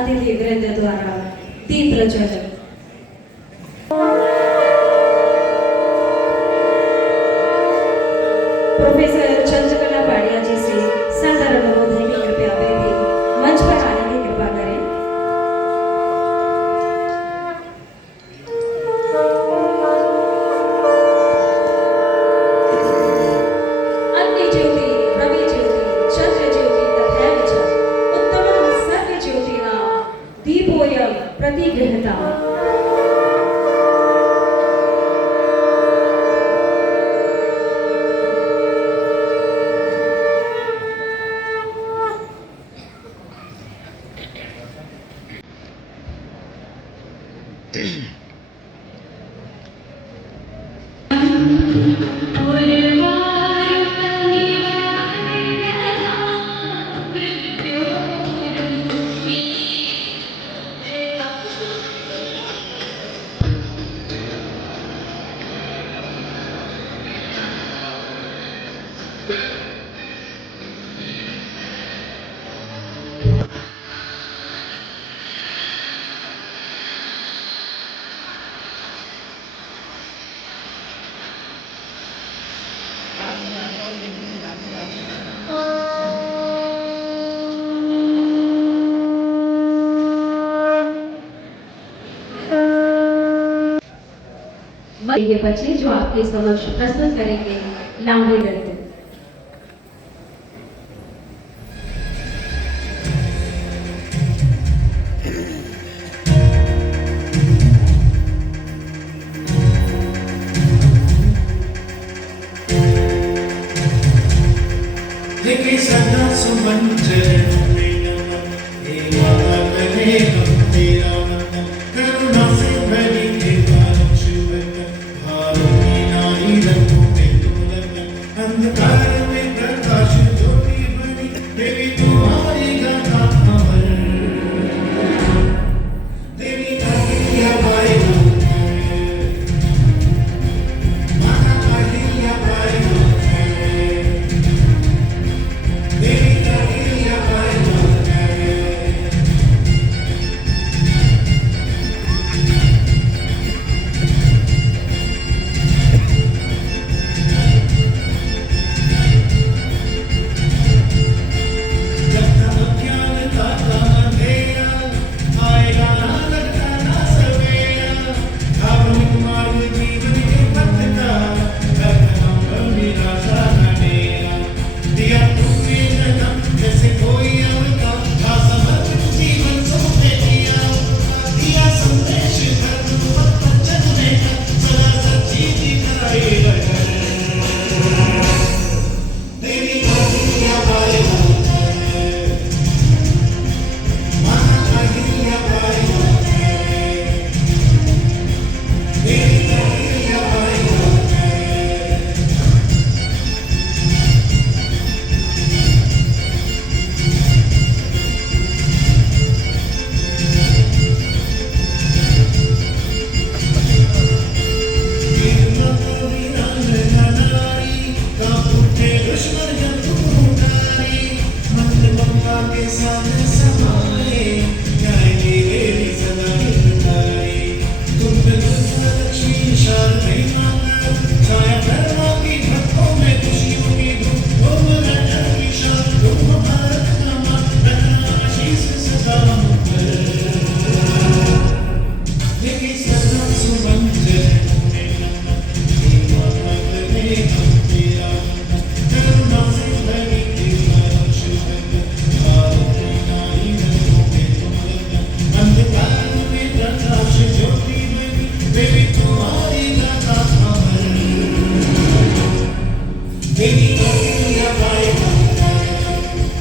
अतिथि वृंद द्वारा दीप प्रज्वलन। प्रोफेसर चंद्रकला पाड़िया जी से सदर अनुरोध है कि कृपया वे भी मंच पर आने की कृपा करें। अग्नि ज्योति, रवि ज्योति, चंद्र ज्योति तथैव च उत्तमं सर्व ज्योतिनां दीपोऽयं प्रतिगृह्यता। ये बच्चे जो आपके समक्ष प्रस्तुत करेंगे लांबे नृत्य। लेके सदा सुमन चरणों में नमन, हे माता करे हम तेरा वंदन, करुणा से भरी कृपा रक्षुवंदन, भारों की नारी रंगों में डोलवन, अंधकार में प्रकाश ज्योति बनी, देवी तुम्हारी गाथा अमर। देवी अहिल्याबाई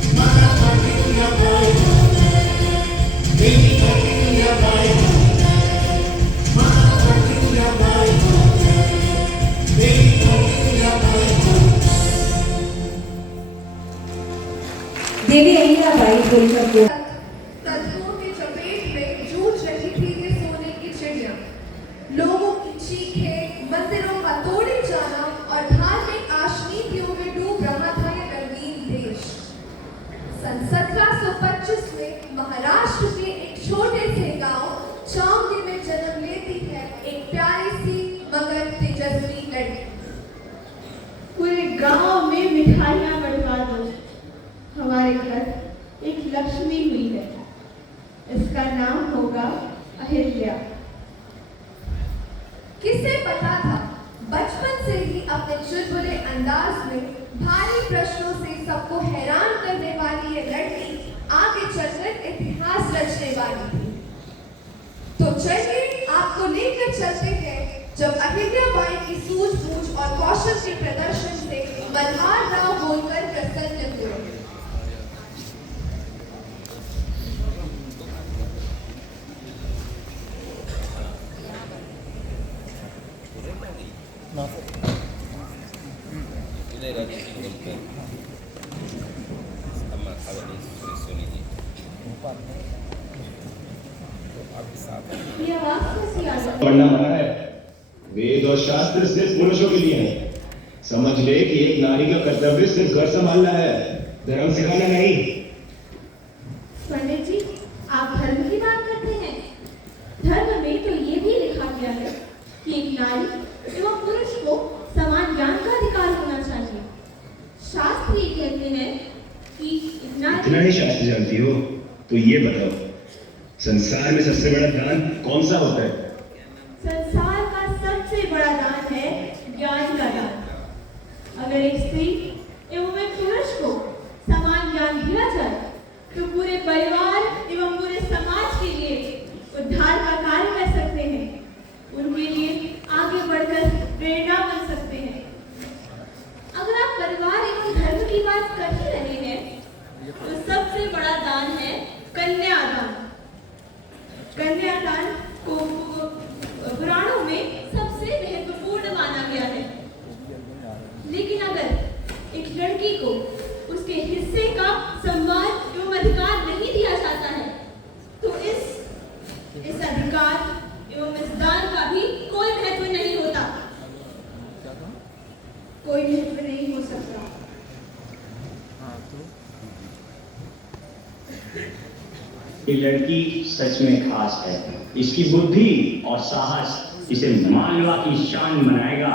माता अहिल्याबाई देवी अहिल्याबाई होलकर को तत्वों की चपेट में जूझ रही थी ये सोने की चिड़िया। लोगों की चीखें, मंदिरों का तोड़े जाना और धार्मिक आशनीतियों गांव में मिठाइयां बंटवा दो। हमारे घर एक लक्ष्मी हुई है, इसका नाम होगा अहिल्या। किसे पता था बचपन से ही अपने चुलबुले अंदाज में भारी प्रश्नों से सबको हैरान करने वाली ये लड़की आगे चलकर इतिहास रचने वाली थी। तो चलिए आपको लेकर चलते हैं जब अहिल्याबाई की सूझबूझ और कौशल के प्रदर्शन से मल्हार राव होलकर प्रसन्न हुए। ये आवाज कैसी आ रही है? पढ़ना मना है। वेद और शास्त्र सिर्फ पुरुषों के लिए हैं। समझ ले कि एक नारी का कर्तव्य सिर्फ घर संभालना है, धर्म सिखाना नहीं। पंडित जी, आप धर्म की बात करते हैं। धर्म में तो ये भी लिखा गया है कि एक नारी एवं पुरुष को समान ज्ञान का अधिकार होना चाहिए। शास्त्र ये कहते हैं कि एक इतना नारी ही शास्त्र जानती हो तो ये बताओ, संसार में सबसे बड़ा दान कौन सा होता है? संसार का सबसे बड़ा दान है ज्ञान का दान। अगर एक स्त्री एवं एक पुरुष को समान ज्ञान दिया जाए तो पूरे परिवार एवं पूरे समाज के लिए उद्धार का कार्य कर सकते हैं, उनके लिए आगे बढ़कर प्रेरणा बन सकते हैं। अगर आप परिवार एवं धर्म की बात कर ही रहे हैं तो सबसे बड़ा दान है कन्यादान। कन्यादान को पुराणों में सबसे महत्वपूर्ण माना गया है। लेकिन अगर एक लड़की को उसके हिस्से का सम्मान एवं अधिकार नहीं दिया जाता है तो इस अधिकार एवं इस दान का भी कोई महत्व नहीं होता, कोई महत्व नहीं हो सकता। ये लड़की सच में खास है। इसकी बुद्धि और साहस इसे मालवा की शान बनाएगा।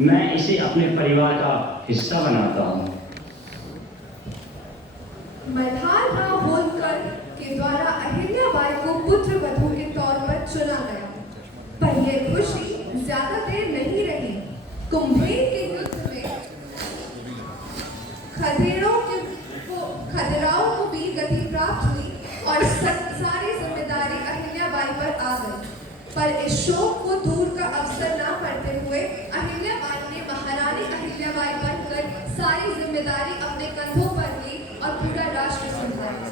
मैं इसे अपने परिवार का हिस्सा बनाता हूँ। मल्हार राव होलकर के द्वारा अहिल्याबाई को पुत्र वधू के तौर पर चुना गया। पर यह खुशी ज्यादा देर नहीं रही। कुंभेर के युद्ध में खदेराओं को वीर गति प्राप्त हुई और सारी जिम्मेदारी अहिल्याबाई पर आ गई। पर इस शोक को दूर का अवसर न करते हुए अहिल्याबाई ने महारानी अहिल्याबाई बनकर सारी जिम्मेदारी अपने कंधों पर ली और पूरा राष्ट्र संभाला।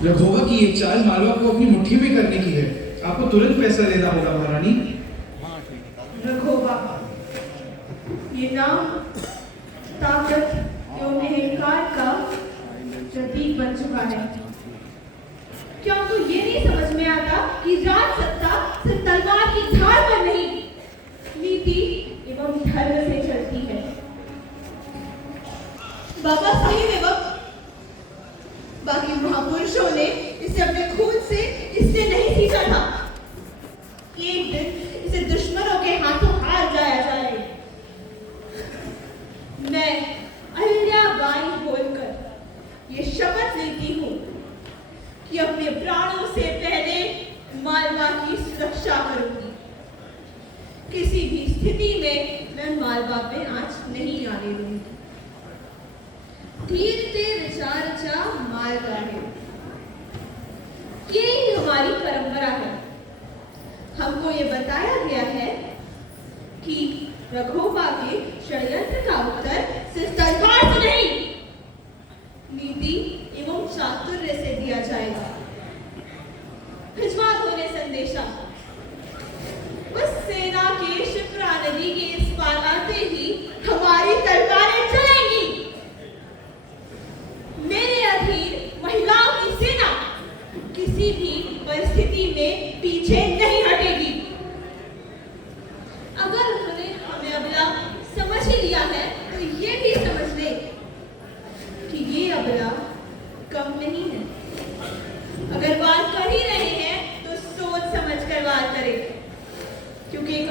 रघोवा की एक चाल मालवा को अपनी मुट्ठी में करने की है। आपको तुरंत फैसला लेना होगा महारानी। रघोबा, ये नाम ताकत एवं अहंकार का प्रतीक बन चुका है। क्या आपको ये नहीं समझ में आता कि राज सत्ता सिर्फ तलवार की धार पर नहीं, नीति एवं धर्म से चलती है। बाबा साहिब एवं बाकी महापुरुषों ने इसे अपने खून से इससे नहीं सींचा था कि एक दिन इसे दुश्मनों के हाथों हार जाया जाए। मैं अहिल्याबाई होलकर ये शपथ लेती हूँ कि अपने प्राणों से पहले मालवा की सुरक्षा करूंगी। किसी भी स्थिति में मैं मालवा पे आंच नहीं आने दूंगी। धीर ते विचार चा मालवा है, यही हमारी परंपरा है। हमको ये बताया गया है कि रघोबा के षड्यंत्र का उत्तर सिर्फ तलवार से नहीं, नीति एवं चातुर्य से दिया जाएगा। भिजवा दो ने संदेशा। उस सेना के शिप्रा नदी के इस पार आते ही हमारी तलवारें चलेंगी। मेरे अधीन महिलाओं की सेना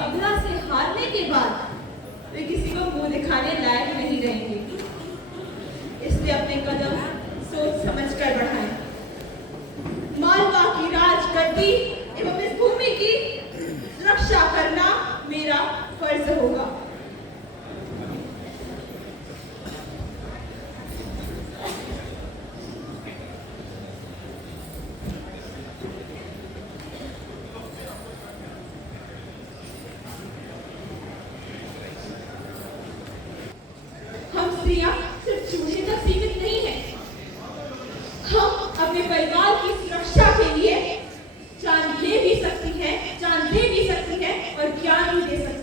अबला से हारने के बाद वे किसी को मुंह दिखाने लायक नहीं रहेंगे। इसलिए अपने कदम सोच समझकर बढ़ाएं। मालवा की राजगद्दी एवं इस भूमि की रक्षा करना मेरा फर्ज होगा। हम स्त्रियां सिर्फ चूल्हे तक सीमित नहीं हैं। हम अपने परिवार की सुरक्षा के लिए जान दे भी सकती हैं और ज्ञान भी दे सकती हैं।